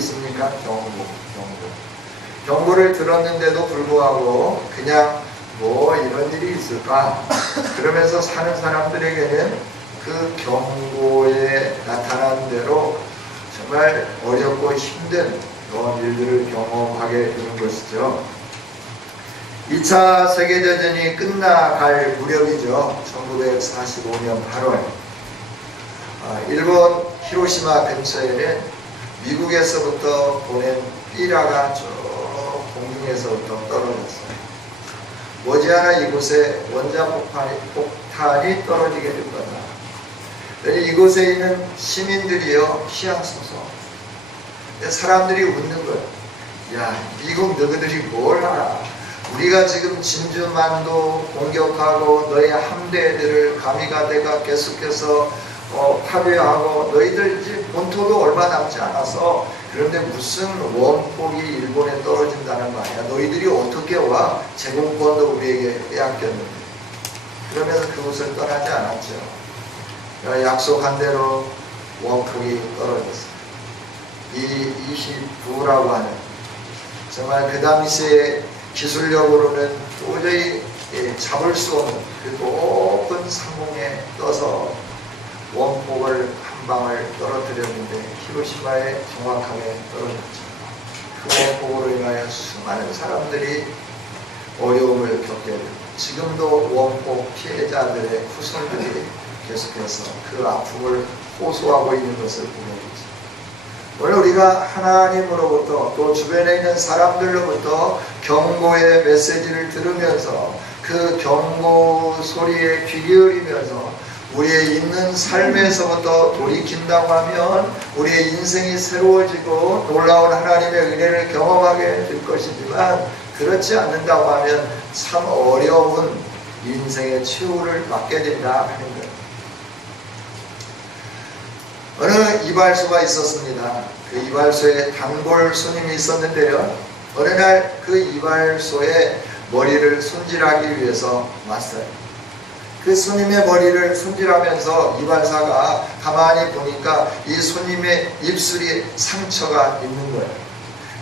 있습니까? 경고를 들었는데도 불구하고 그냥 뭐 이런 일이 있을까? 그러면서 사는 사람들에게는 그 경고에 나타난 대로 정말 어렵고 힘든 그런 일들을 경험하게 되는 것이죠. 2차 세계대전이 끝나갈 무렵이죠. 1945년 8월 일본 히로시마 근처에는 미국에서부터 보낸 삐라가 저 공중에서부터 떨어졌어요. 머지않아 이곳에 원자폭탄이 떨어지게 될 거다. 이곳에 있는 시민들이요, 희양소서. 사람들이 웃는 거예요. 야, 미국 너희들이 뭘 알아? 우리가 지금 진주만도 공격하고 너희 함대들을 가미가대가 계속해서 파괴하고 너희들 이제 본토도 얼마 남지 않아서 그런데 무슨 원폭이 일본에 떨어진다는 거 아니야? 너희들이 어떻게 와? 제공권도 우리에게 빼앗겼는데. 그러면서 그곳을 떠나지 않았죠. 약속한 대로 원폭이 떨어졌어요. 이 29라고 하는 정말 그 당시에 기술력으로는 도저히 잡을 수 없는 그 높은 상공에 떠서 원폭을 한 방을 떨어뜨렸는데 히로시마에 정확하게 떨어졌죠. 그 원폭으로 인하여 수많은 사람들이 어려움을 겪게 됩니다. 지금도 원폭 피해자들의 후손들이 계속해서 그 아픔을 호소하고 있는 것을 보게 되죠. 오늘 우리가 하나님으로부터 또 주변에 있는 사람들로부터 경고의 메시지를 들으면서 그 경고 소리에 귀 기울이면서 우리의 있는 삶에서부터 돌이킨다고 하면 우리의 인생이 새로워지고 놀라운 하나님의 은혜를 경험하게 될 것이지만 그렇지 않는다고 하면 참 어려운 인생의 최후를 맞게 된다 하는 거예요. 어느 이발소가 있었습니다. 그 이발소에 단골 손님이 있었는데요. 어느 날 그 이발소에 머리를 손질하기 위해서 왔어요. 그 손님의 머리를 손질하면서 이발사가 가만히 보니까 이 손님의 입술에 상처가 있는 거예요.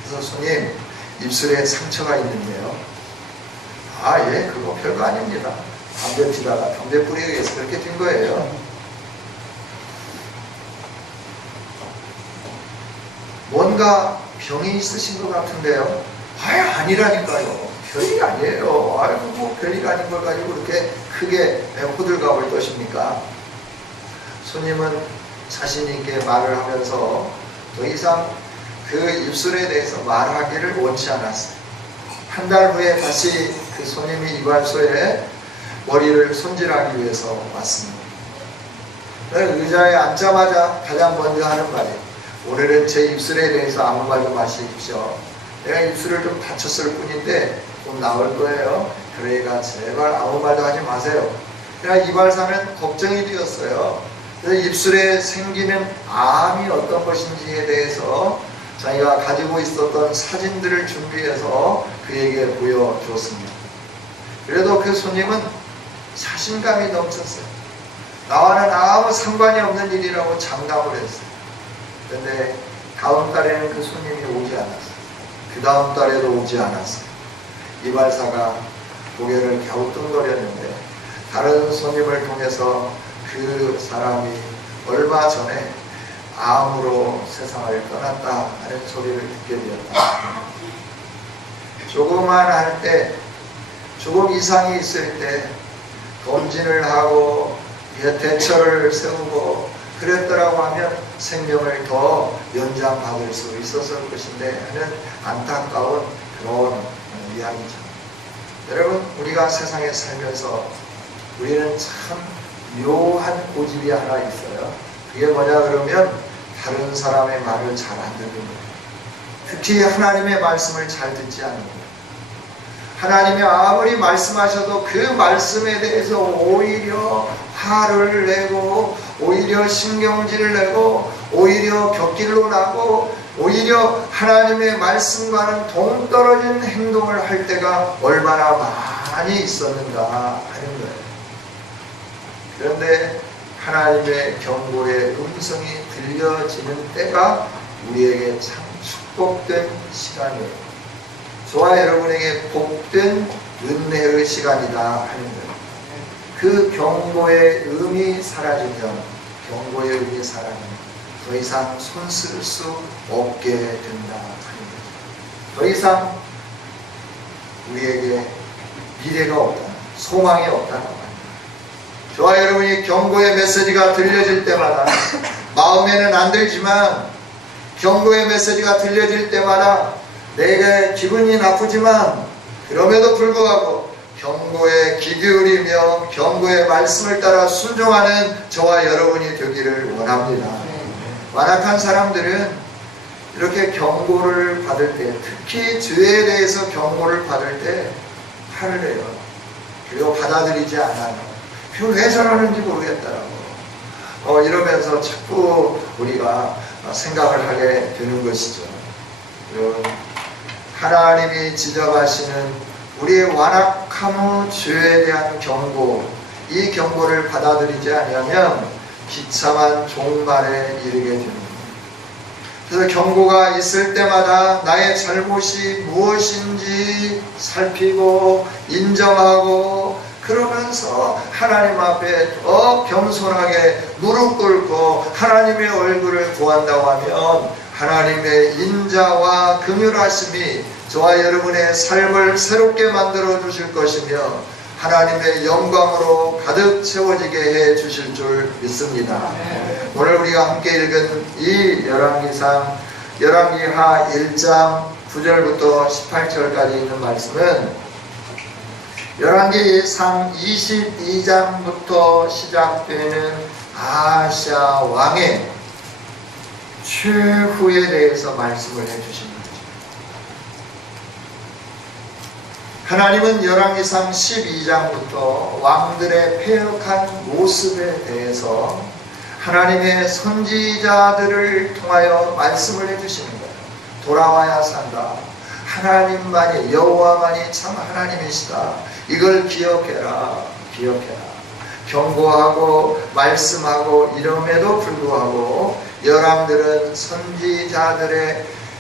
그래서 손님, 입술에 상처가 있는데요. 아, 예, 그거 별거 아닙니다. 담배 피다가 담배 뿌리기 위해서 그렇게 된 거예요. 뭔가 병이 있으신 것 같은데요. 아니라니까요. 별일 아니에요. 아이고, 뭐 별일 아닌 걸 가지고 그렇게 크게 호들갑을 떠십니까? 손님은 자신있게 말을 하면서 더 이상 그 입술에 대해서 말하기를 원치 않았어요. 한 달 후에 다시 그 손님이 이발소에 머리를 손질하기 위해서 왔습니다. 의자에 앉자마자 가장 먼저 하는 말이에요. 오늘은 제 입술에 대해서 아무 말도 마십시오. 내가 입술을 좀 다쳤을 뿐인데 곧 나올 거예요. 그러니까 제발 아무 말도 하지 마세요. 그러니까 이발사는 걱정이 되었어요. 그래서 입술에 생기는 암이 어떤 것인지에 대해서 자기가 가지고 있었던 사진들을 준비해서 그에게 보여주었습니다. 그래도 그 손님은 자신감이 넘쳤어요. 나와는 아무 상관이 없는 일이라고 장담을 했어요. 그런데 다음 달에는 그 손님이 오지 않았어요. 그 다음 달에도 오지 않았어요. 이발사가 고개를 갸우뚱거렸는데 다른 손님을 통해서 그 사람이 얼마 전에 암으로 세상을 떠났다 하는 소리를 듣게 되었다. 조금만 할 때, 조금 이상이 있을 때 검진을 하고 대처를 세우고 그랬더라고 하면 생명을 더 연장받을 수 있었을 것인데 하는 안타까운 그런 이야기죠. 여러분, 우리가 세상에 살면서 우리는 참 묘한 고집이 하나 있어요. 그게 뭐냐 그러면 다른 사람의 말을 잘 안 듣는 거예요. 특히 하나님의 말씀을 잘 듣지 않는 거예요. 하나님이 아무리 말씀하셔도 그 말씀에 대해서 오히려 화를 내고 오히려 신경질을 내고 오히려 곁길로 나고 오히려 하나님의 말씀과는 동떨어진 행동을 할 때가 얼마나 많이 있었는가 하는 거예요. 그런데 하나님의 경고의 음성이 들려지는 때가 우리에게 참 축복된 시간이에요. 저와 여러분에게 복된 은혜의 시간이다 하는 거예요. 그 경고의 의미 사라지면, 경고의 의미 사라지면 더 이상 손 쓸 수 없게 된다 하는 거죠. 더 이상 우리에게 미래가 없다, 소망이 없다는 말입니다. 저와 여러분이 경고의 메시지가 들려질 때마다 마음에는 안 들지만, 경고의 메시지가 들려질 때마다 내게 기분이 나쁘지만 그럼에도 불구하고 경고에 귀 기울이며 경고의 말씀을 따라 순종하는 저와 여러분이 되기를 원합니다. 완악한 사람들은 이렇게 경고를 받을 때, 특히 죄에 대해서 경고를 받을 때 화를 내요. 그리고 받아들이지 않아요. 그걸 왜 저러는지 모르겠더라고. 이러면서 자꾸 우리가 생각을 하게 되는 것이죠. 여러분, 하나님이 지적하시는 우리의 완악함의 죄에 대한 경고, 이 경고를 받아들이지 않으면 비참한 종말에 이르게 됩니다. 그래서 경고가 있을 때마다 나의 잘못이 무엇인지 살피고 인정하고, 그러면서 하나님 앞에 더 겸손하게 무릎 꿇고 하나님의 얼굴을 구한다고 하면 하나님의 인자와 긍휼하심이 저와 여러분의 삶을 새롭게 만들어 주실 것이며 하나님의 영광으로 가득 채워지게 해 주실 줄 믿습니다. 오늘 우리가 함께 읽은 이 열왕기하 1장 9절부터 18절까지 있는 말씀은 열왕기상 22장부터 시작되는 아하시아 왕의 최후에 대해서 말씀을 해주십니다. 하나님은 열왕기상 12장부터 왕들의 패역한 모습에 대해서 하나님의 선지자들을 통하여 말씀을 해주시는 거예요. 돌아와야 산다. 하나님만이, 여호와만이 참 하나님이시다. 이걸 기억해라. 기억해라. 경고하고 말씀하고 이름에도 불구하고 열왕들은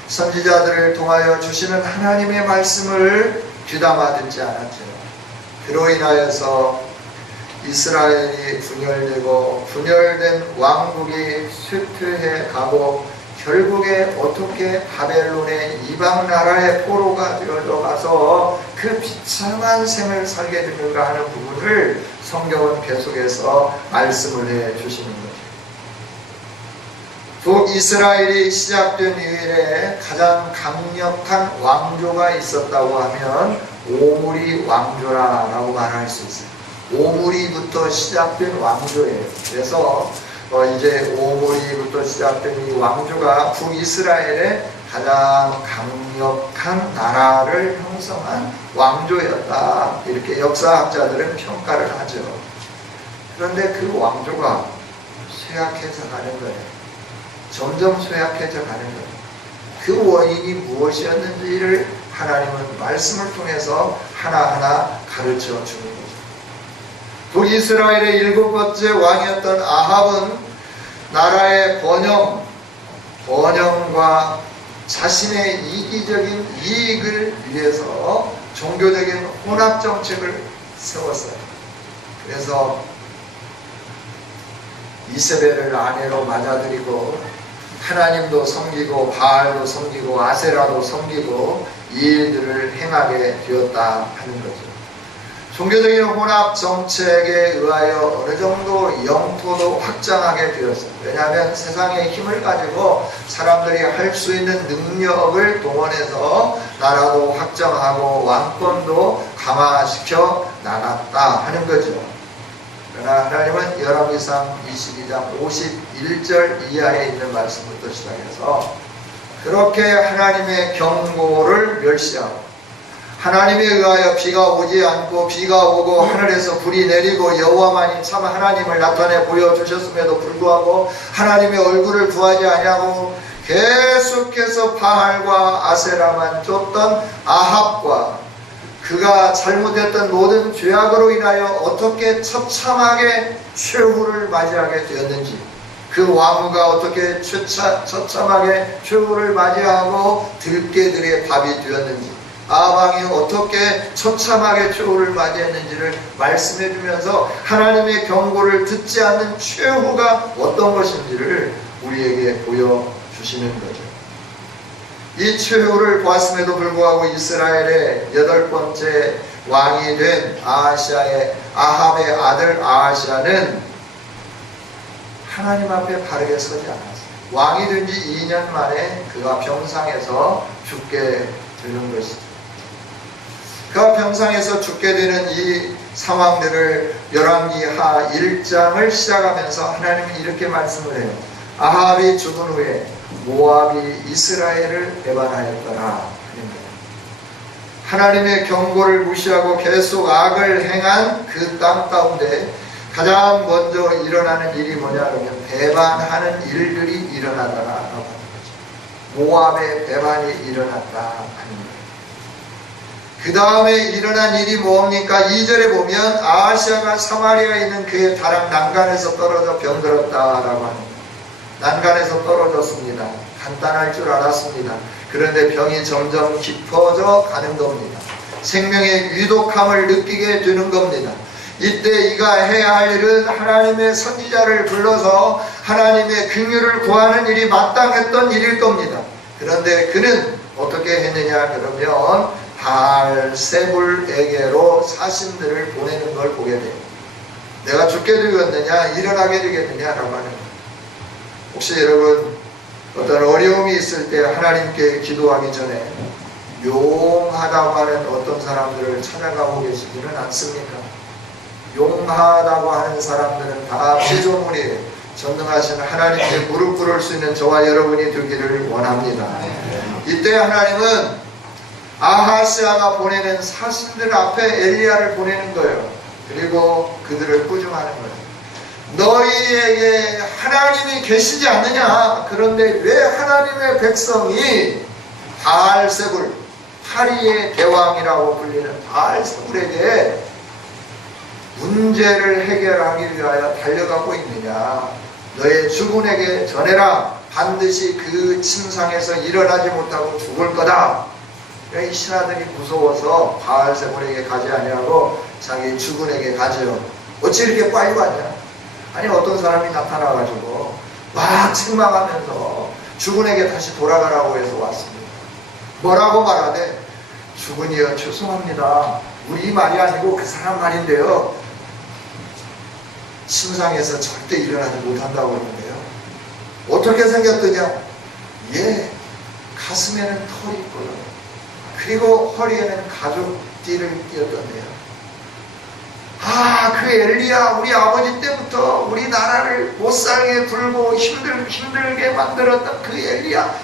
선지자들을 통하여 주시는 하나님의 말씀을 귀담아 듣지 않았죠. 그로 인하여서 이스라엘이 분열된 왕국이 쇠퇴해 가고 결국에 어떻게 바벨론의 이방 나라의 포로가 되어져 가서 그 비참한 생을 살게 되는가 하는 부분을 성경은 계속해서 말씀을 해 주시는 거죠. 또 이스라엘이 시작된 이후에 가장 강력한 왕조가 있었다고 하면 오므리 왕조라고 말할 수 있어요. 오므리부터 시작된 왕조예요. 그래서 이제 오므리부터 시작된 이 왕조가 북이스라엘의 가장 강력한 나라를 형성한 왕조였다. 이렇게 역사학자들은 평가를 하죠. 그런데 그 왕조가 쇠약해져 가는 거예요. 점점 쇠약해져 가는 거예요. 그 원인이 무엇이었는지를 하나님은 말씀을 통해서 하나하나 가르쳐 주는 거죠. 북이스라엘의 7번째 왕이었던 아합은 나라의 번영과 자신의 이기적인 이익을 위해서 종교적인 혼합 정책을 세웠어요. 그래서 이세벨을 아내로 맞아들이고 하나님도 섬기고 바알도 섬기고 아세라도 섬기고 이 일들을 행하게 되었다 하는 거죠. 종교적인 혼합 정책에 의하여 어느 정도 영토도 확장하게 되었어요. 왜냐하면 세상의 힘을 가지고 사람들이 할 수 있는 능력을 동원해서 나라도 확장하고 왕권도 강화시켜 나갔다 하는 거죠. 그러나 하나님은 열왕기상 22장 51절 이하에 있는 말씀부터 시작해서 그렇게 하나님의 경고를 멸시하고 하나님에 의하여 비가 오지 않고 비가 오고 하늘에서 불이 내리고 여호와만이 참 하나님을 나타내 보여주셨음에도 불구하고 하나님의 얼굴을 구하지 아니하고 계속해서 바알과 아세라만 쫓던 아합과 그가 잘못했던 모든 죄악으로 인하여 어떻게 처참하게 최후를 맞이하게 되었는지 그 왕후가 어떻게 처참하게 최후를 맞이하고 들깨들의 밥이 되었는지, 아방이 어떻게 처참하게 최후를 맞이했는지를 말씀해 주면서 하나님의 경고를 듣지 않는 최후가 어떤 것인지를 우리에게 보여주시는 거죠. 이 최후를 보았음에도 불구하고 이스라엘의 8번째 왕이 된 아합의 아들 아하시아는 하나님 앞에 바르게 서지 않았어요. 왕이 된 지 2년 만에 그가 병상에서 죽게 되는 것이죠. 그가 병상에서 죽게 되는 이 상황들을 열왕기하 1장을 시작하면서 하나님은 이렇게 말씀을 해요. 아합이 죽은 후에 모압이 이스라엘을 배반하였더라. 하나님의 경고를 무시하고 계속 악을 행한 그 땅 가운데 가장 먼저 일어나는 일이 뭐냐 그러면 배반하는 일들이 일어나더라 하는 거죠. 모압의 배반이 일어났다 하는 거예요. 그 다음에 일어난 일이 뭡니까? 2절에 보면 아하시아가 사마리아에 있는 그의 다락 난간에서 떨어져 병들었다라고 합니다. 난간에서 떨어졌습니다. 간단할 줄 알았습니다. 그런데 병이 점점 깊어져 가는 겁니다. 생명의 위독함을 느끼게 되는 겁니다. 이때 이가 해야 할 일은 하나님의 선지자를 불러서 하나님의 긍휼을 구하는 일이 마땅했던 일일 겁니다. 그런데 그는 어떻게 했느냐 그러면 바알세불에게로 사신들을 보내는 걸 보게 돼요. 내가 죽게 되겠느냐 일어나게 되겠느냐라고 하는 거예요. 혹시 여러분 어떤 어려움이 있을 때 하나님께 기도하기 전에 용하다고 하는 어떤 사람들을 찾아가고 계시지는 않습니까? 용하다고 하는 사람들은 다 피조물이에요. 전능하신 하나님께 무릎 꿇을 수 있는 저와 여러분이 되기를 원합니다. 이때 하나님은 아하시아가 보내는 사신들 앞에 엘리야를 보내는 거예요. 그리고 그들을 꾸중하는 거예요. 너희에게 하나님이 계시지 않느냐? 그런데 왜 하나님의 백성이 바알세불, 파리의 대왕이라고 불리는 바알세불에게 문제를 해결하기 위하여 달려가고 있느냐? 너의 주군에게 전해라. 반드시 그 침상에서 일어나지 못하고 죽을 거다. 이 신하들이 무서워서 바알세불에게 가지 아니하고 자기 주군에게 가죠. 어찌 이렇게 빨리 왔냐? 아니 어떤 사람이 나타나가지고 막 책망하면서 주군에게 다시 돌아가라고 해서 왔습니다. 뭐라고 말하되 주군이여 죄송합니다. 우리 말이 아니고 그 사람 말인데요. 침상에서 절대 일어나지 못한다고 그러는데요. 어떻게 생겼더냐? 예, 가슴에는 털이 있고요. 그리고 허리에는 가죽띠를 띄었던데요. 그 엘리야 우리 아버지 때부터 우리 나라를 못살게 굴고 힘들게 만들었던 그 엘리야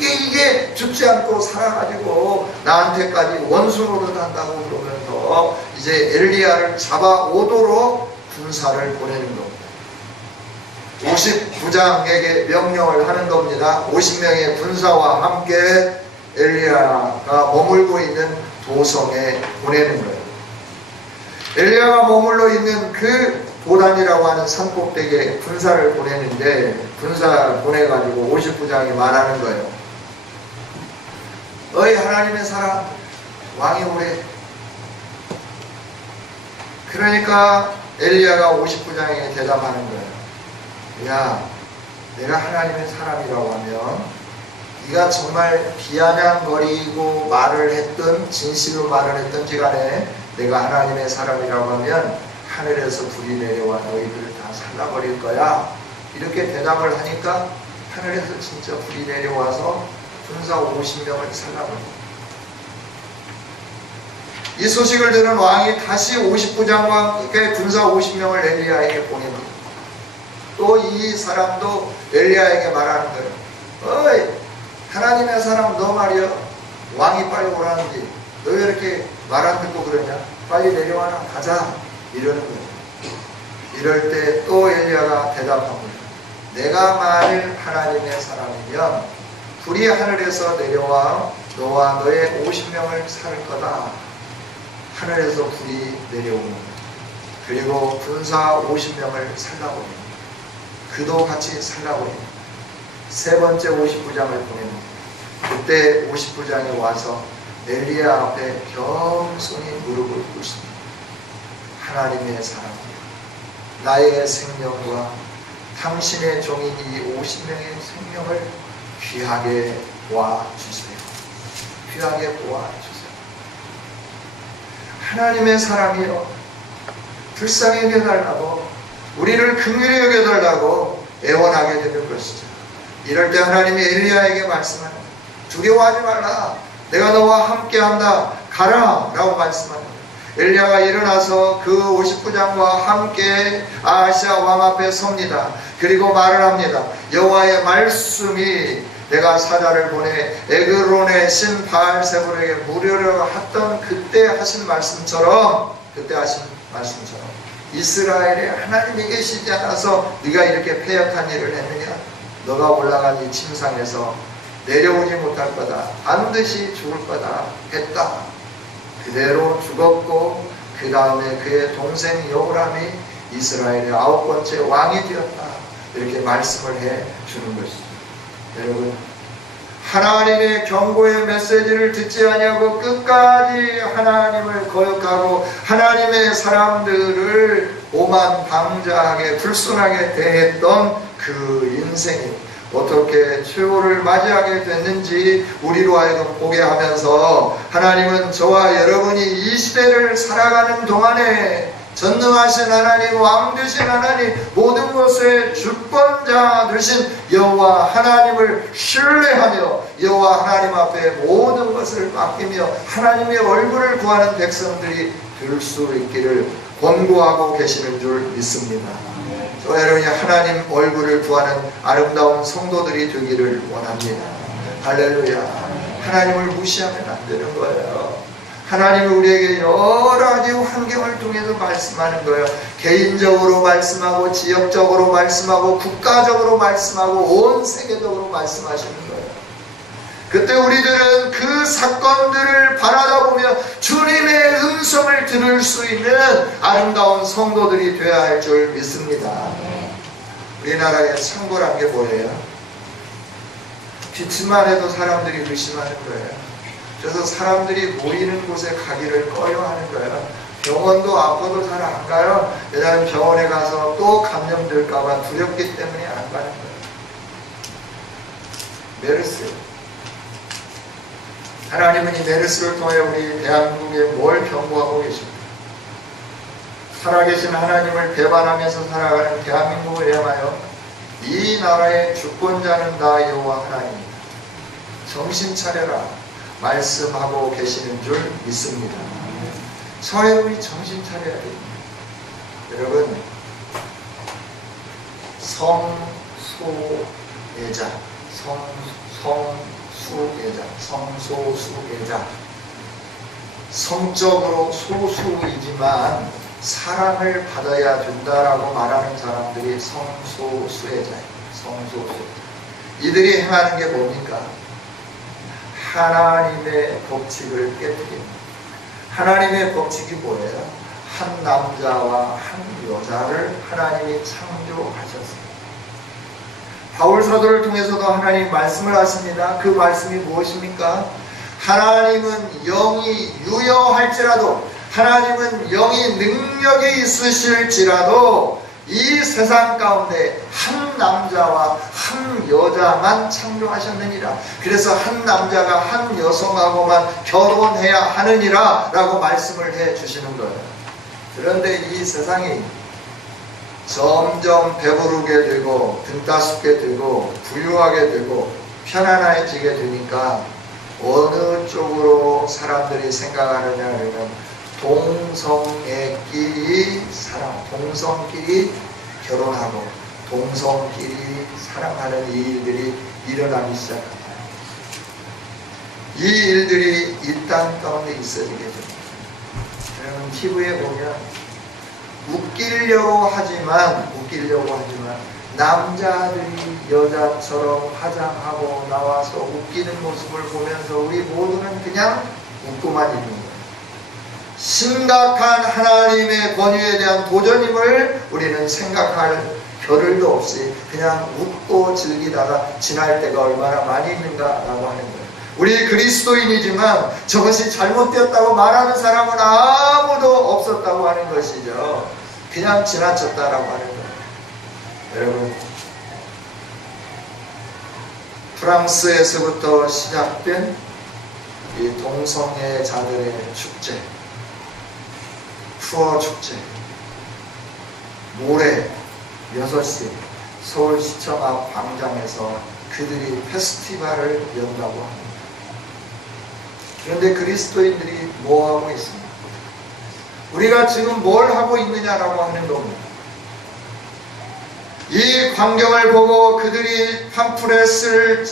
이게 죽지 않고 살아가지고 나한테까지 원수 노릇한다고 그러면서 이제 엘리야를 잡아오도록 군사를 보내는 겁니다. 50부장에게 명령을 하는 겁니다. 50명의 군사와 함께 엘리야가 머물고 있는 도성에 보내는 거예요. 엘리야가 머물러 있는 그 도단이라고 하는 산꼭대기에 군사를 보내는데 군사 보내가지고 50부장이 말하는 거예요. 어이 하나님의 사람 왕이 오래. 그러니까 엘리야가 50부장에게 대답하는 거예요. 야, 내가 하나님의 사람이라고 하면 네가 정말 비아냥거리고 말을 했든 진실로 말을 했든지 간에 내가 하나님의 사람이라고 하면 하늘에서 불이 내려와 너희들을 다 살라버릴 거야. 이렇게 대답을 하니까 하늘에서 진짜 불이 내려와서 군사 50명을 살라버립니다. 이 소식을 들은 왕이 다시 50부장과 함께 군사 50명을 엘리야에게 보냅니다. 또 이 사람도 엘리야에게 말하는 거예요. 어이 하나님의 사람 너 말이야 왕이 빨리 오라는지 너 왜 이렇게 말 안 듣고 그러냐? 빨리 내려와라 가자 이러는 거예요. 이럴 때 또 엘리야가 대답합니다. 내가 만일 하나님의 사람이면 불이 하늘에서 내려와 너와 너의 50명을 살 거다. 하늘에서 불이 내려옵니다. 그리고 군사 50명을 살라버립니다. 그도 같이 살라고 해요. 세 번째 59장을 보냅니다. 그때 59장에 와서 엘리야 앞에 겸손히 무릎을 꿇습니다. 하나님의 사랑이여, 나의 생명과 당신의 종인 이 50명의 생명을 귀하게 보아주세요. 귀하게 보아주세요. 하나님의 사랑이여, 불쌍히 여겨달라고, 우리를 긍휼히 여겨달라고 애원하게 되는 것이죠. 이럴 때 하나님이 엘리야에게 말씀합니다. 두려워하지 말라, 내가 너와 함께한다, 가라 라고 말씀합니다. 엘리야가 일어나서 그 59장과 함께 아하시아 왕 앞에 섭니다. 그리고 말을 합니다. 여호와의 말씀이 내가 사자를 보내 에그론의 신 바알세불에게 물으려 했던 그때 하신 말씀처럼 이스라엘에 하나님이 계시지 않아서 네가 이렇게 패역한 일을 했느냐? 너가 올라간 이 침상에서 내려오지 못할 거다, 반드시 죽을 거다 했다. 그대로 죽었고 그 다음에 그의 동생 여호람이 이스라엘의 9번째 왕이 되었다. 이렇게 말씀을 해주는 것이죠. 여러분, 하나님의 경고의 메시지를 듣지 아니하고 끝까지 하나님을 거역하고 하나님의 사람들을 오만방자하게 불순하게 대했던 그 인생이 어떻게 최후를 맞이하게 됐는지 우리로 하여금 보게 하면서, 하나님은 저와 여러분이 이 시대를 살아가는 동안에 전능하신 하나님, 왕 되신 하나님, 모든 것의 주권자 되신 여호와 하나님을 신뢰하며 여호와 하나님 앞에 모든 것을 맡기며 하나님의 얼굴을 구하는 백성들이 될 수 있기를 권고하고 계시는 줄 믿습니다. 저 여러분이 하나님 얼굴을 구하는 아름다운 성도들이 되기를 원합니다. 할렐루야. 하나님을 무시하면 안 되는 거예요. 하나님이 우리에게 여러 가지 환경을 통해서 말씀하는 거예요. 개인적으로 말씀하고, 지역적으로 말씀하고, 국가적으로 말씀하고, 온 세계적으로 말씀하시는 거예요. 그때 우리들은 그 사건들을 바라다보며 주님의 음성을 들을 수 있는 아름다운 성도들이 되어야 할 줄 믿습니다. 우리나라에 창고란 게 뭐예요? 빛만 해도 사람들이 의심하는 거예요. 그래서 사람들이 모이는 곳에 가기를 꺼려하는 거예요. 병원도 아파도 잘 안 가요. 왜냐하면 병원에 가서 또 감염될까봐 두렵기 때문에 안 가는 거예요. 메르스. 하나님은 이 메르스를 통해 우리 대한민국에 뭘 경고하고 계십니까? 살아계신 하나님을 배반하면서 살아가는 대한민국을 향하여 이 나라의 주권자는 다 여호와 하나님이다, 정신 차려라 말씀하고 계시는 줄 믿습니다. 저 여러분이 정신 차려야 됩니다. 여러분, 성소예자, 성소수예자, 성적으로 소수이지만 사랑을 받아야 된다라고 말하는 사람들이 성소수예자예요. 성소수. 이들이 행하는 게 뭡니까? 하나님의 법칙을 깨뜨립니다. 하나님의 법칙이 뭐예요? 한 남자와 한 여자를 하나님이 창조하셨습니다. 바울 사도를 통해서도 하나님 말씀을 하십니다. 그 말씀이 무엇입니까? 하나님은 영이 유효할지라도, 하나님은 영이 능력이 있으실지라도 이 세상 가운데 한 남자와 한 여자만 창조하셨느니라. 그래서 한 남자가 한 여성하고만 결혼해야 하느니라 라고 말씀을 해 주시는 거예요. 그런데 이 세상이 점점 배부르게 되고 든따숩게 되고 부유하게 되고 편안해지게 되니까 어느 쪽으로 사람들이 생각하느냐 하면 동성애끼리 동성끼리 결혼하고 동성끼리 사랑하는 이 일들이 일어나기 시작합니다. 이 일들이 이 땅 가운데 있어지게 됩니다. 여러분, TV에 보면 웃기려고 하지만 남자들이 여자처럼 화장하고 나와서 웃기는 모습을 보면서 우리 모두는 그냥 웃고만 있는 거예요. 심각한 하나님의 권위에 대한 도전임을 우리는 생각할 겨를도 없이 그냥 웃고 즐기다가 지날 때가 얼마나 많이 있는가라고 하는 거예요. 우리 그리스도인이지만 저것이 잘못되었다고 말하는 사람은 아무도 없었다고 하는 것이죠. 그냥 지나쳤다라고 하는 거예요. 여러분, 프랑스에서부터 시작된 이 동성애자들의 축제, 푸어 축제, 모레 6시 서울시청 앞 광장에서 그들이 페스티벌을 연다고 합니다. 그런데 그리스도인들이 뭐 하고 있습니까? 우리가 지금 뭘 하고 있느냐라고 하는 겁니다. 이 광경을 보고 그들이 팜프렛을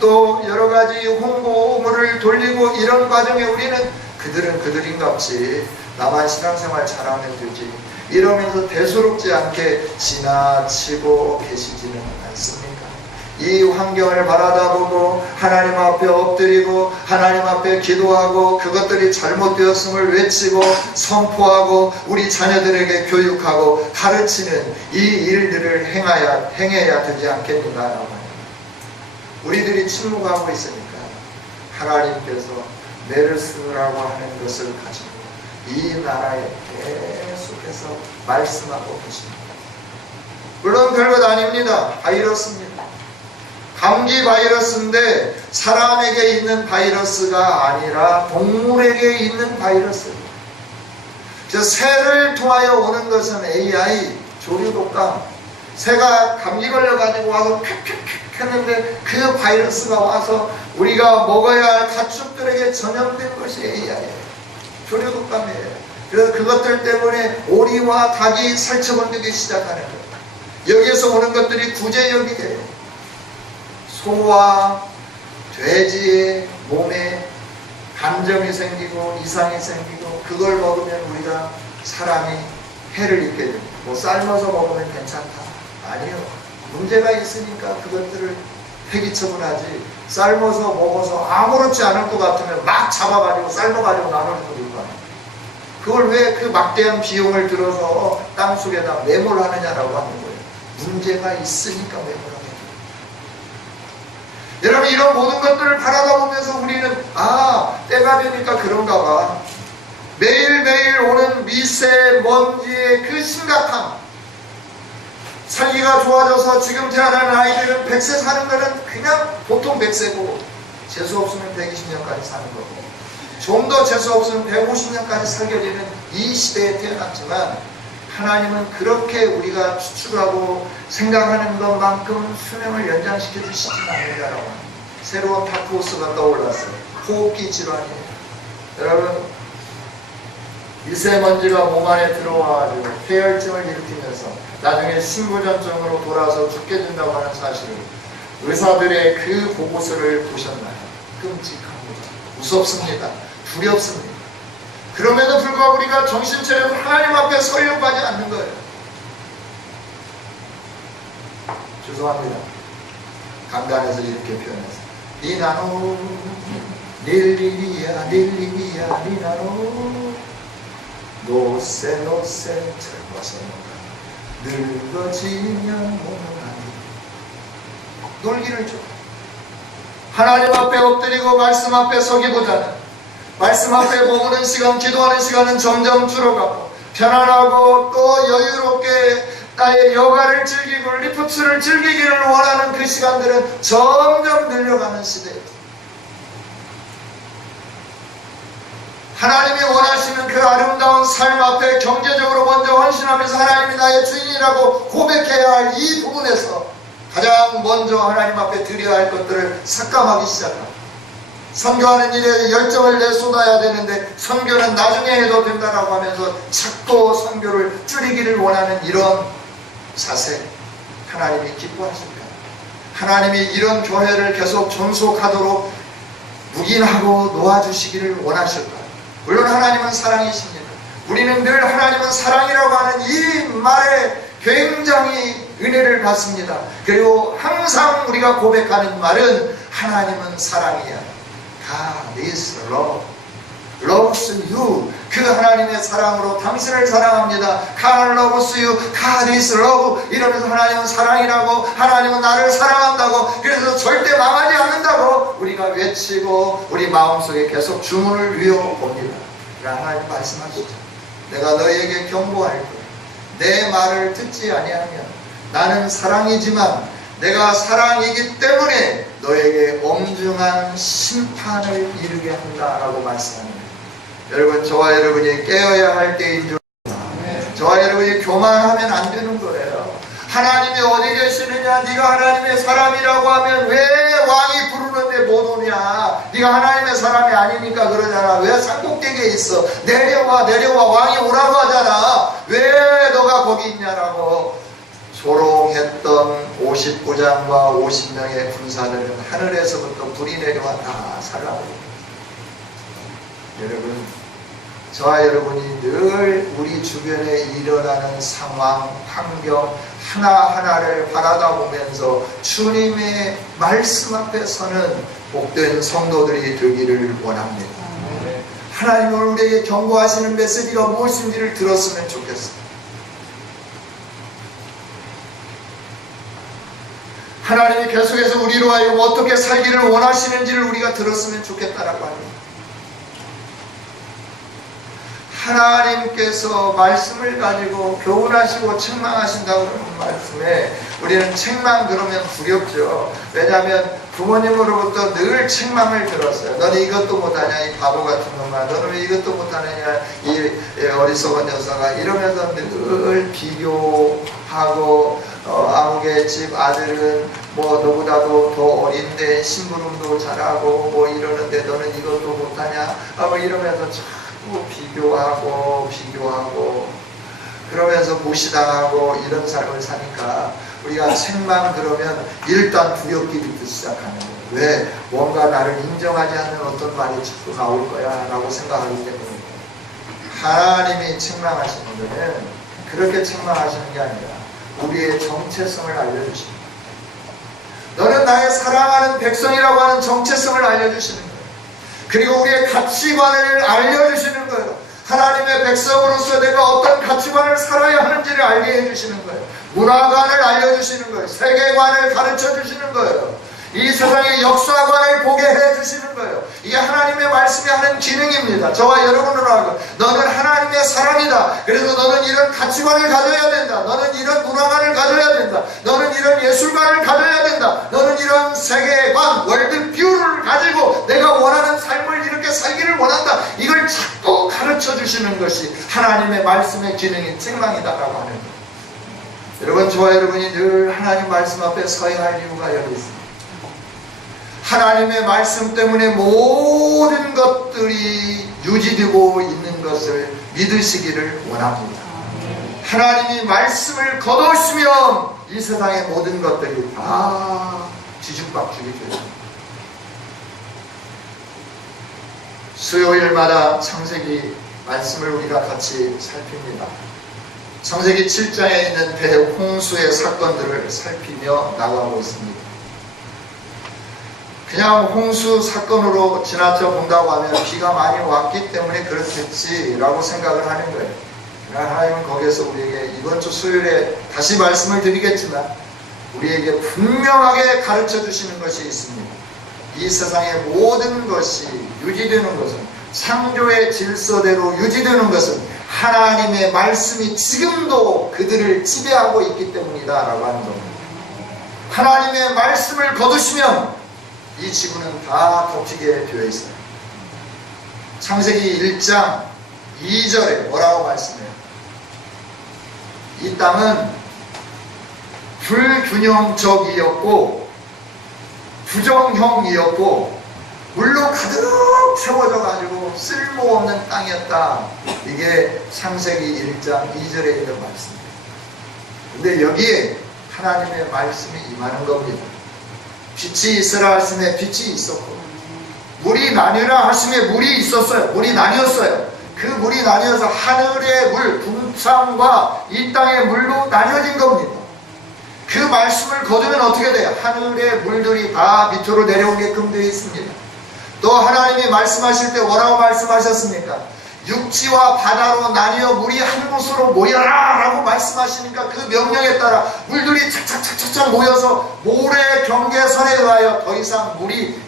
또 여러가지 홍보물을 돌리고 이런 과정에 우리는 그들은 그들인갑지 나만 신앙생활 잘하면 되지 이러면서 대수롭지 않게 지나치고 계시지는 않습니까? 이 환경을 바라다보고 하나님 앞에 엎드리고 하나님 앞에 기도하고 그것들이 잘못되었음을 외치고 선포하고 우리 자녀들에게 교육하고 가르치는 이 일들을 행해야 되지 않겠는가라고 합니다. 우리들이 침묵하고 있으니까 하나님께서 메르스라고 하는 것을 가지고 이 나라에 계속해서 말씀하고 계십니다. 물론 별것 아닙니다. 바이러스입니다. 감기 바이러스인데 사람에게 있는 바이러스가 아니라 동물에게 있는 바이러스입니다. 그래서 새를 통하여 오는 것은 AI, 조류독감. 새가 감기 걸려가지고 와서 팩팩팩 했는데 그 바이러스가 와서 우리가 먹어야 할 가축들에게 전염된 것이 AI예요. 조류독감이에요. 그래서 그것들 때문에 오리와 닭이 살처번지기 시작하는 거예요. 여기에서 오는 것들이 구제역이에요. 소와 돼지의 몸에 감정이 생기고 이상이 생기고 그걸 먹으면 우리가 사람이 해를 입게 됩니다. 뭐 삶아서 먹으면 괜찮다. 아니요. 문제가 있으니까 그것들을 폐기 처분하지 삶아서 먹어서 아무렇지 않을 것 같으면 막 잡아가지고 삶아가지고 나누는 이유가 아니에요. 그걸 왜 그 막대한 비용을 들어서 땅속에다 매몰하느냐라고 하는 거예요. 문제가 있으니까 매몰하는 거예요. 여러분 이런 모든 것들을 바라다보면서 우리는 때가 되니까 그런가 봐. 매일매일 오는 미세먼지의 그 심각함 살기가 좋아져서 지금 태어난 아이들은 100세 사는 거는 그냥 보통 100세고 재수 없으면 120년까지 사는 거고 좀 더 재수 없으면 150년까지 살게 되는 이 시대에 태어났지만 하나님은 그렇게 우리가 추측하고 생각하는 것만큼 수명을 연장시켜 주시지 않는다라고 합니다. 새로운 다크호스가 떠올랐어요. 호흡기 질환이에요. 여러분 미세먼지가 몸 안에 들어와가지고 폐혈증을 일으키면서 나중에 신부전증으로 돌아서 죽게 된다고 하는 사실을 의사들의 그 보고서를 보셨나요? 끔찍합니다. 무섭습니다. 두렵습니다. 그럼에도 불구하고 우리가 정신 차리고 하나님 앞에 서려고 하지 않는 거예요. 죄송합니다. 강단에서 이렇게 표현했어요. 니나노 닐리리야 닐리리야 니나노 노세 노세 젊어서 늙어지면 모노나니 놀기를 줘. 하나님 앞에 엎드리고 말씀 앞에 서기보다는 말씀 앞에 머무는 시간, 기도하는 시간은 점점 줄어가고 편안하고 또 여유롭게 나의 여가를 즐기고 리프트를 즐기기를 원하는 그 시간들은 점점 늘려가는 시대예요. 하나님이 원하시는 그 아름다운 삶 앞에 경제적으로 먼저 헌신하면서 하나님이 나의 주인이라고 고백해야 할 이 부분에서 가장 먼저 하나님 앞에 드려야 할 것들을 삭감하기 시작합니다. 선교하는 일에 열정을 내쏟아야 되는데 선교는 나중에 해도 된다라고 하면서 자꾸 선교를 줄이기를 원하는 이런 자세 하나님이 기뻐하십니다. 하나님이 이런 교회를 계속 존속하도록 묵인하고 놓아주시기를 원하실까요? 물론 하나님은 사랑이십니다. 우리는 늘 하나님은 사랑이라고 하는 이 말에 굉장히 은혜를 받습니다. 그리고 항상 우리가 고백하는 말은 하나님은 사랑이야. God is love. loves you. 그 하나님의 사랑으로 당신을 사랑합니다. God loves you. God is love. 이러면서 하나님은 사랑이라고, 하나님은 나를 사랑한다고, 그래서 절대 망하지 않는다고 우리가 외치고 우리 마음속에 계속 주문을 외워봅니다. 하나님 말씀하시죠. 내가 너에게 경고할 거야. 내 말을 듣지 아니하면 나는 사랑이지만 내가 사랑이기 때문에 너에게 엄중한 심판을 이루게 한다라고 말씀합니다. 여러분, 저와 여러분이 깨어야 할 때인 줄, 저와 여러분이 교만하면 안 되는 거예요. 하나님이 어디 계시느냐? 네가 하나님의 사람이라고 하면 왜 왕이 부르는데 못 오냐? 네가 하나님의 사람이 아니니까 그러잖아. 왜 산꼭대기에 있어? 내려와 왕이 오라고 하잖아. 왜 너가 거기 있냐라고 조롱했던 59장과 50명의 군사들은 하늘에서부터 불이 내려와 다 살라고. 여러분, 저와 여러분이 늘 우리 주변에 일어나는 상황, 환경 하나하나를 바라다 보면서 주님의 말씀 앞에 서는 복된 성도들이 되기를 원합니다. 하나님은 우리에게 경고하시는 메시지가 무엇인지를 들었으면 좋겠습니다. 하나님이 계속해서 우리로 하여금 어떻게 살기를 원하시는지를 우리가 들었으면 좋겠다라고 합니다. 하나님께서 말씀을 가지고 교훈하시고 책망하신다고 하는 말씀에 우리는 책망 들으면 두렵죠. 왜냐하면 부모님으로부터 늘 책망을 들었어요. 너는 이것도 못하냐, 이 바보 같은 놈아. 너는 왜 이것도 못하느냐, 이 어리석은 녀석아. 이러면서 늘 비교하고 아무개 집 아들은 뭐 너보다도 더 어린데 심부름도 잘하고 뭐 이러는데 너는 이것도 못하냐, 뭐 이러면서 비교하고 그러면서 무시당하고 이런 삶을 사니까 우리가 책망 들으면 일단 두렵게 듣기 시작하는 거예요. 왜? 뭔가 나를 인정하지 않는 어떤 말이 자꾸 나올 거야 라고 생각하기 때문에. 하나님이 책망하시는 거는 그렇게 책망하시는 게 아니라 우리의 정체성을 알려주십니다. 너는 나의 사랑하는 백성이라고 하는 정체성을 알려주시는 거예요. 그리고 우리의 가치관을 알려주시는 거예요. 하나님의 백성으로서 내가 어떤 가치관을 살아야 하는지를 알게 해주시는 거예요. 문화관을 알려주시는 거예요. 세계관을 가르쳐주시는 거예요. 이 세상의 역사관을 보게 해주시는 거예요. 이게 하나님의 말씀이 하는 기능입니다. 저와 여러분으로 하고 너는 하나님의 사람이다. 그래서 너는 이런 가치관을 가져야 된다. 너는 이런 문화관을 가져야 된다. 너는 이런 예술관을 가져야 된다. 너는 이런 세계관, 월드뷰를 가지고 내가 원하는 삶을 이렇게 살기를 원한다. 이걸 자꾸 가르쳐주시는 것이 하나님의 말씀의 기능인 책망이다라고 하는 거예요. 여러분, 저와 여러분이 늘 하나님 말씀 앞에 서야 할 이유가 여기 있습니다. 하나님의 말씀 때문에 모든 것들이 유지되고 있는 것을 믿으시기를 원합니다. 하나님이 말씀을 거두시면 이 세상의 모든 것들이 다 뒤죽박죽이 됩니다. 수요일마다 창세기 말씀을 우리가 같이 살핍니다. 창세기 7장에 있는 대홍수의 사건들을 살피며 나가고 있습니다. 그냥 홍수 사건으로 지나쳐 본다고 하면 비가 많이 왔기 때문에 그렇겠지라고 생각을 하는 거예요. 그러나 하나님은 거기에서 우리에게 이번 주 수요일에 다시 말씀을 드리겠지만 우리에게 분명하게 가르쳐 주시는 것이 있습니다. 이 세상의 모든 것이 유지되는 것은, 창조의 질서대로 유지되는 것은 하나님의 말씀이 지금도 그들을 지배하고 있기 때문이다 라고 하는 겁니다. 하나님의 말씀을 거두시면 이 지구는 다 덮이게 되어 있어요. 창세기 1장 2절에 뭐라고 말씀해요? 이 땅은 불균형적이었고 부정형이었고 물로 가득 채워져 가지고 쓸모없는 땅이었다. 이게 창세기 1장 2절에 있는 말씀입니다. 근데 여기에 하나님의 말씀이 임하는 겁니다. 빛이 있으라 하심에 빛이 있었고 물이 나뉘라 하심에 물이 있었어요. 물이 나뉘었어요. 그 물이 나뉘어서 하늘의 물, 궁창과 이 땅의 물로 나뉘어진 겁니다. 그 말씀을 거두면 어떻게 돼요? 하늘의 물들이 다 밑으로 내려오게끔 되어 있습니다. 또 또 하나님이 말씀하실 때 뭐라고 말씀하셨습니까? 육지와 바다로 나뉘어 물이 한 곳으로 모여라 라고 말씀하시니까 그 명령에 따라 물들이 착착착착 모여서 모래 경계선에 의하여 더 이상 물이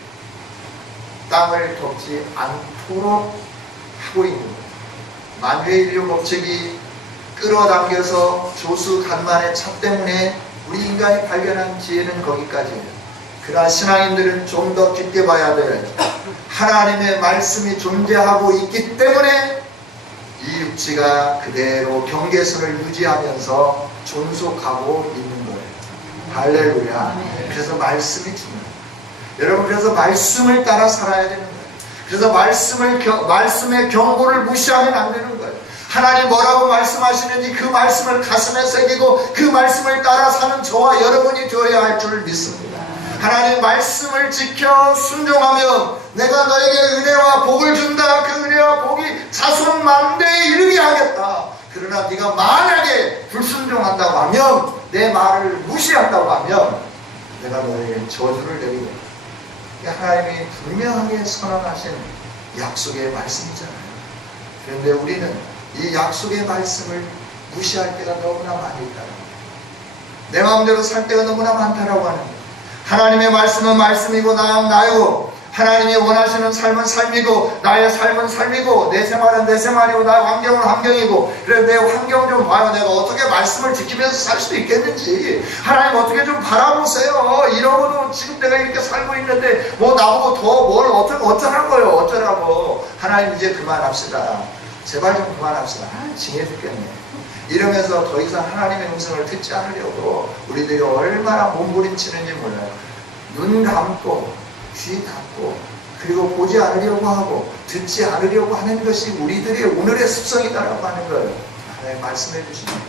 땅을 덮지 않도록 하고 있는 거예요. 만유의 인류 법칙이 끌어당겨서 조수 간만의 차 때문에 우리 인간이 발견한 지혜는 거기까지예요. 그러나 신앙인들은 좀 더 깊게 봐야 돼요. 하나님의 말씀이 존재하고 있기 때문에 이 육지가 그대로 경계선을 유지하면서 존속하고 있는 거예요. 할렐루야. 그래서 말씀이 중요해요. 여러분, 그래서 말씀을 따라 살아야 되는 거예요. 그래서 말씀의 경고를 무시하면 안 되는 거예요. 하나님 뭐라고 말씀하시는지 그 말씀을 가슴에 새기고 그 말씀을 따라 사는 저와 여러분이 되어야 할 줄 믿습니다. 하나님 말씀을 지켜 순종하면 내가 너에게 은혜와 복을 준다. 그 은혜와 복이 자손 만대에 이르게 하겠다. 그러나 네가 만약에 불순종한다고 하면, 내 말을 무시한다고 하면 내가 너에게 저주를 내리겠다. 하나님이 분명하게 선언하신 약속의 말씀이잖아요. 그런데 우리는 이 약속의 말씀을 무시할 때가 너무나 많이 있다는 거예요. 내 마음대로 살 때가 너무나 많다라고 하는 거예요. 하나님의 말씀은 말씀이고 나이고, 하나님이 원하시는 삶은 삶이고 나의 삶은 삶이고, 내 생활은 내 생활이고 나의 환경은 환경이고, 그래 내 환경 좀 봐요. 내가 어떻게 말씀을 지키면서 살 수도 있겠는지 하나님 어떻게 좀 바라보세요. 이러고도 지금 내가 이렇게 살고 있는데 뭐 나보고 더 뭘 어쩌라는 거예요. 어쩌라고. 하나님 이제 그만합시다. 제발 좀 그만합시다. 징해 죽겠네. 이러면서 더 이상 하나님의 음성을 듣지 않으려고 우리들이 얼마나 몸부림치는지 몰라요. 눈 감고 귀 닫고 그리고 보지 않으려고 하고 듣지 않으려고 하는 것이 우리들의 오늘의 습성이다라고 하는 거예요. 하나님 말씀해 주십니다.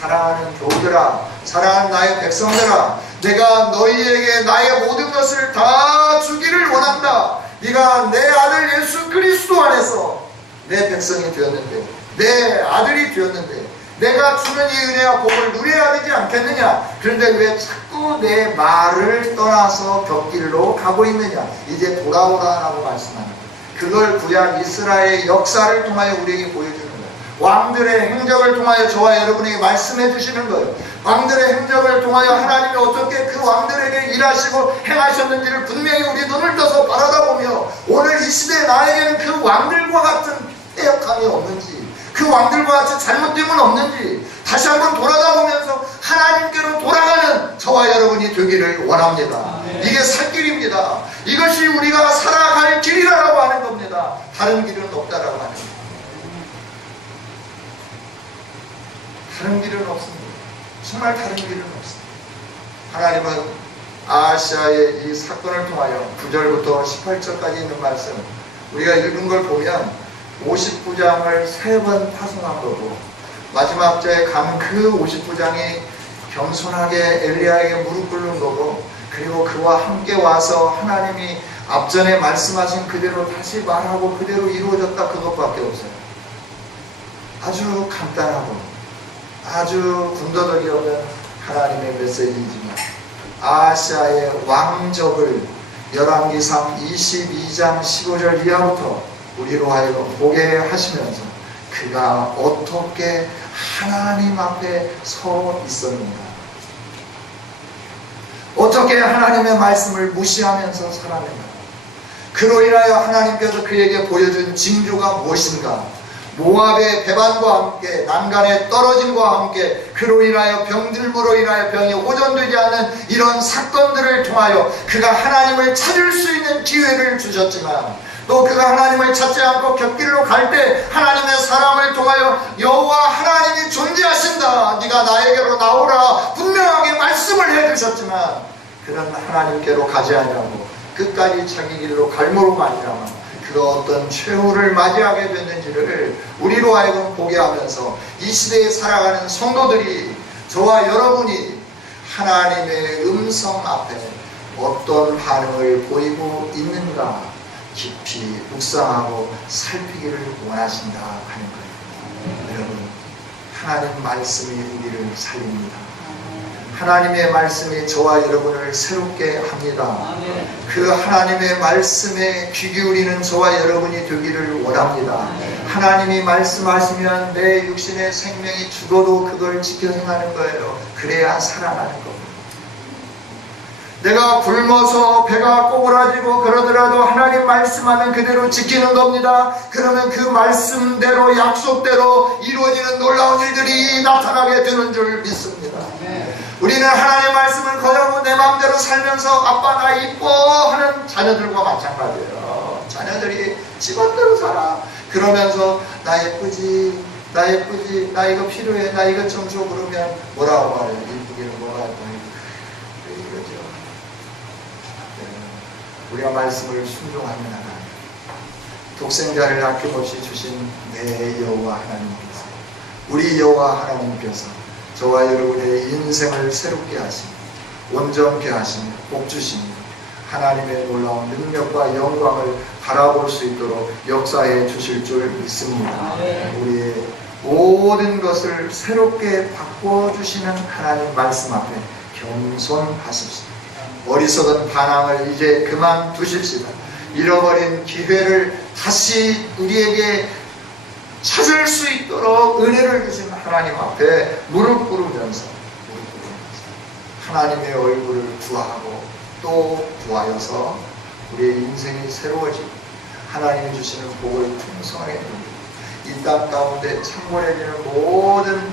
사랑하는 교우들아, 사랑하는 나의 백성들아, 내가 너희에게 나의 모든 것을 다 주기를 원한다. 네가 내 아들 예수 그리스도 안에서 내 백성이 되었는데, 내 아들이 되었는데 내가 주는 이 은혜와 복을 누려야 되지 않겠느냐? 그런데 왜 자꾸 내 말을 떠나서 곁길로 가고 있느냐? 이제 돌아오라라고 말씀합니다. 그걸 구약 이스라엘의 역사를 통하여 우리에게 보여주는 거예요. 왕들의 행적을 통하여 저와 여러분에게 말씀해 주시는 거예요. 왕들의 행적을 통하여 하나님이 어떻게 그 왕들에게 일하시고 행하셨는지를 분명히 우리 눈을 떠서 바라다보며, 오늘 이 시대에 나에게는 그 왕들과 같은 패역함이 없는지, 그 왕들과 같이 잘못됨은 없는지 다시 한번 돌아다보면서 하나님께로 돌아가는 저와 여러분이 되기를 원합니다. 이게 살 길입니다. 이것이 우리가 살아갈 길이라고 하는 겁니다. 다른 길은 없다라고 하는 겁니다. 다른 길은 없습니다. 정말 다른 길은 없습니다. 하나님은 아하시아의 이 사건을 통하여 9절부터 18절까지 있는 말씀, 우리가 읽은 걸 보면 59장을 3번 파송한 거고, 마지막 절에 간 그 59장이 겸손하게 엘리야에게 무릎 꿇는 거고, 그리고 그와 함께 와서 하나님이 앞전에 말씀하신 그대로 다시 말하고 그대로 이루어졌다, 그것밖에 없어요. 아주 간단하고 아주 군더더기 없는 하나님의 메시지이지만, 아하시아의 왕적을 열왕기상 22장 15절 이하부터 우리로 하여금 보게 하시면서 그가 어떻게 하나님 앞에 서 있었는가, 어떻게 하나님의 말씀을 무시하면서 살았는가, 그로 인하여 하나님께서 그에게 보여준 징조가 무엇인가, 모압의 배반과 함께 난간에 떨어짐과 함께 그로 인하여 병들므로 인하여 병이 호전되지 않는 이런 사건들을 통하여 그가 하나님을 찾을 수 있는 기회를 주셨지만, 또 그가 하나님을 찾지 않고 곁길로 갈 때 하나님의 사람을 통하여 여호와 하나님이 존재하신다, 네가 나에게로 나오라 분명하게 말씀을 해주셨지만, 그런 하나님께로 가지 아니하고 끝까지 자기 길로 갈모로 말미암아 그가 어떤 최후를 맞이하게 됐는지를 우리로 하여금 보게 하면서, 이 시대에 살아가는 성도들이, 저와 여러분이 하나님의 음성 앞에 어떤 반응을 보이고 있는가 깊이 묵상하고 살피기를 원하신다 하는 거예요. 여러분, 하나님 말씀이 우리를 살립니다. 하나님의 말씀이 저와 여러분을 새롭게 합니다. 그 하나님의 말씀에 귀 기울이는 저와 여러분이 되기를 원합니다. 하나님이 말씀하시면 내 육신의 생명이 죽어도 그걸 지켜 행하는 거예요. 그래야 살아나는 겁니다. 내가 굶어서 배가 꼬부라지고 그러더라도 하나님 말씀하면 그대로 지키는 겁니다. 그러면 그 말씀대로 약속대로 이루어지는 놀라운 일들이 나타나게 되는 줄 믿습니다. 우리는 하나님의 말씀을 거절하고 내 마음대로 살면서 아빠 나 이뻐 하는 자녀들과 마찬가지예요. 자녀들이 집안대로 살아. 그러면서 나 예쁘지, 나 예쁘지, 나 이거 필요해, 나 이거 좀 줘. 그러면 뭐라고 말해요? 이쁘기는 뭐라고 해요? 이거죠. 우리가 말씀을 순종하면 하나님, 독생자를 아낌없이 주신 내 여호와 하나님께서, 우리 여호와 하나님께서 저와 여러분의 인생을 새롭게 하시며 온전케 하시며 복 주시며 하나님의 놀라운 능력과 영광을 바라볼 수 있도록 역사해 주실 줄 믿습니다. 우리의 모든 것을 새롭게 바꿔주시는 하나님 말씀 앞에 겸손하십시오. 어리석은 반항을 이제 그만두십시다. 잃어버린 기회를 다시 우리에게 찾을 수 있도록 은혜를 주신 하나님 앞에 무릎 꿇으면서 하나님의 얼굴을 구하고 또 구하여서 우리의 인생이 새로워지고 하나님이 주시는 복을 풍성하게 누리고 이 땅 가운데 창궐해지는 모든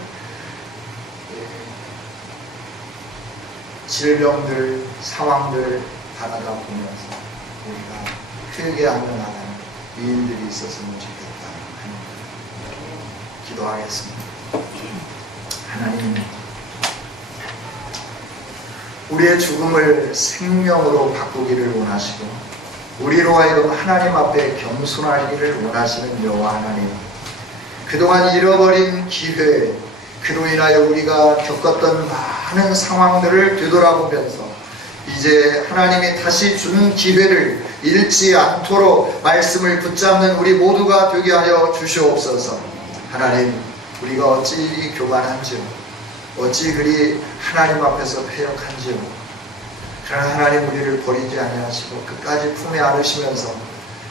질병들, 상황들을 바라다 보면서 우리가 회개하며 나가는 이 일들이 있었으면 좋겠다. 기도하겠습니다. 하나님, 우리의 죽음을 생명으로 바꾸기를 원하시고 우리로 하여금 하나님 앞에 겸손하기를 원하시는 여호와 하나님, 그동안 잃어버린 기회, 그로 인하여 우리가 겪었던 많은 상황들을 되돌아보면서 이제 하나님이 다시 준 기회를 잃지 않도록 말씀을 붙잡는 우리 모두가 되게 하여 주시옵소서. 하나님, 우리가 어찌 이리 교만한지요, 어찌 그리 하나님 앞에서 패역한지요. 그러나 하나님 우리를 버리지 아니하시고 끝까지 품에 안으시면서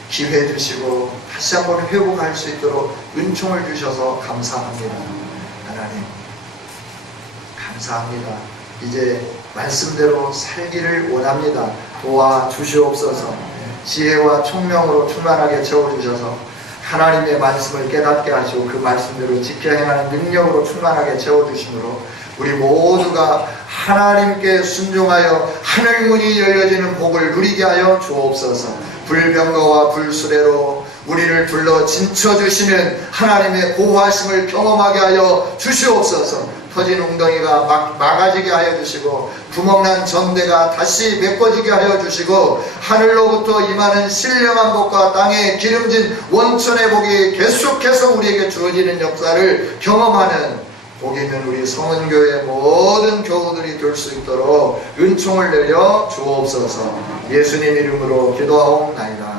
기회 주시고 다시 한번 회복할 수 있도록 은총을 주셔서 감사합니다. 하나님 감사합니다. 이제 말씀대로 살기를 원합니다. 도와주시옵소서. 지혜와 총명으로 충만하게 채워주셔서 하나님의 말씀을 깨닫게 하시고 그 말씀대로 지켜 행하는 능력으로 충만하게 채워주심으로 우리 모두가 하나님께 순종하여 하늘문이 열려지는 복을 누리게 하여 주옵소서. 불병거와 불수레로 우리를 둘러 진쳐주시는 하나님의 보호하심을 경험하게 하여 주시옵소서. 터진 웅덩이가 막아지게 하여 주시고 구멍난 전대가 다시 메꿔지게 하여 주시고 하늘로부터 임하는 신령한 복과 땅에 기름진 원천의 복이 계속해서 우리에게 주어지는 역사를 경험하는 복 있는 우리 성은교회 모든 교우들이 될 수 있도록 은총을 내려 주옵소서. 예수님 이름으로 기도하옵나이다.